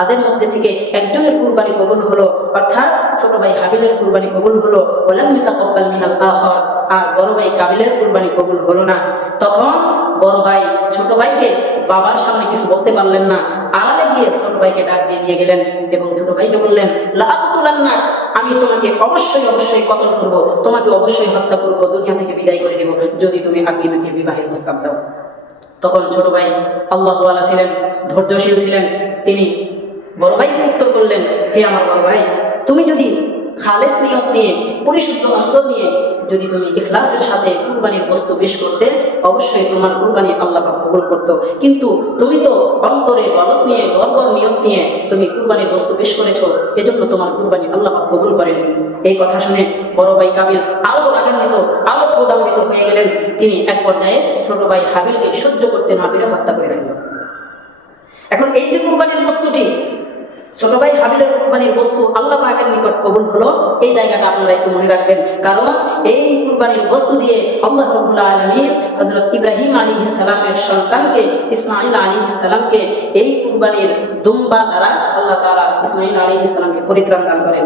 তাদের মধ্যে থেকে একজনের কুরবানি কবুল হলো, অর্থাৎ ছোট ভাই হাবিলের কুরবানি কবুল হলো, ওয়ালাম ইয়াতাকাব্বাল মিনাল আখার, আর বড় ভাই কাবিলের কুরবানি কবুল হলো না। তখন বড় ভাই ছোট ভাইকে বাবার সামনে কিছু বলতে পারলেন না, আড়ালে গিয়ে ছোট ভাইকে ডাক দিয়ে নিয়ে গেলেন এবং ছোট ভাইকে বললেন, লা আকুতুলান্না, আমি তোমাকে অবশ্যই কতল করব, তোমাকে অবশ্যই হত্যা করব, দুনিয়া থেকে বিদায় করে দেব যদি তুমি আকলিমাকে বিবাহের প্রস্তাব দাও। তখন ছোট ভাই আল্লাহু ওয়ালা ছিলেন, ধৈর্যশীল ছিলেন, তিনি বড় ভাইকে উত্তর করলেন, হে আমার বড় ভাই, তুমি যদি খালেস নিয়ত নিয়ে, পরিশুদ্ধ অন্তর নিয়ে যদি তুমি ইখলাসের সাথে কুরবানির বস্তু পেশ করতে, অবশ্যই তোমার কুরবানি আল্লাহ পাক কবুল করত। কিন্তু তুমি তো অন্তরে গলত নিয়ে, গর্বর নিয়ত নিয়ে তুমি কুরবানির বস্তু পেশ করেছো, এজন্য তোমার কুরবানি আল্লাহ পাক কবুল করেনি। এই কথা শুনে বড় ভাই কাবিল আরো রাগান্বিত, আরো ক্রোধান্বিত হয়ে গেলেন। তিনি এক পর্যায়ে ছোট ভাই হাবিলকে সহ্য করতে না পেরে হত্যা করে ফেললেন। এখন এই যে কুরবানির বস্তুটি, ছোট ভাই হাবিলের কুরবানির বস্তু আল্লাহ পাকের নিকট কবুল হলো, এই জায়গাটা আপনারা একটু মনে রাখবেন। কারণ এই কুরবানির বস্তু দিয়ে আল্লাহ রাব্বুল আলামিন হযরত ইব্রাহিম আলাইহিস সালামের সন্তানকে ইসমাঈল আলাইহিস সালামকে এই কুরবানির দুম্বা দ্বারা আল্লাহ তাআলা ইসমাঈল আলাইহিস সালামকে পরিত্রাণ দান করেন।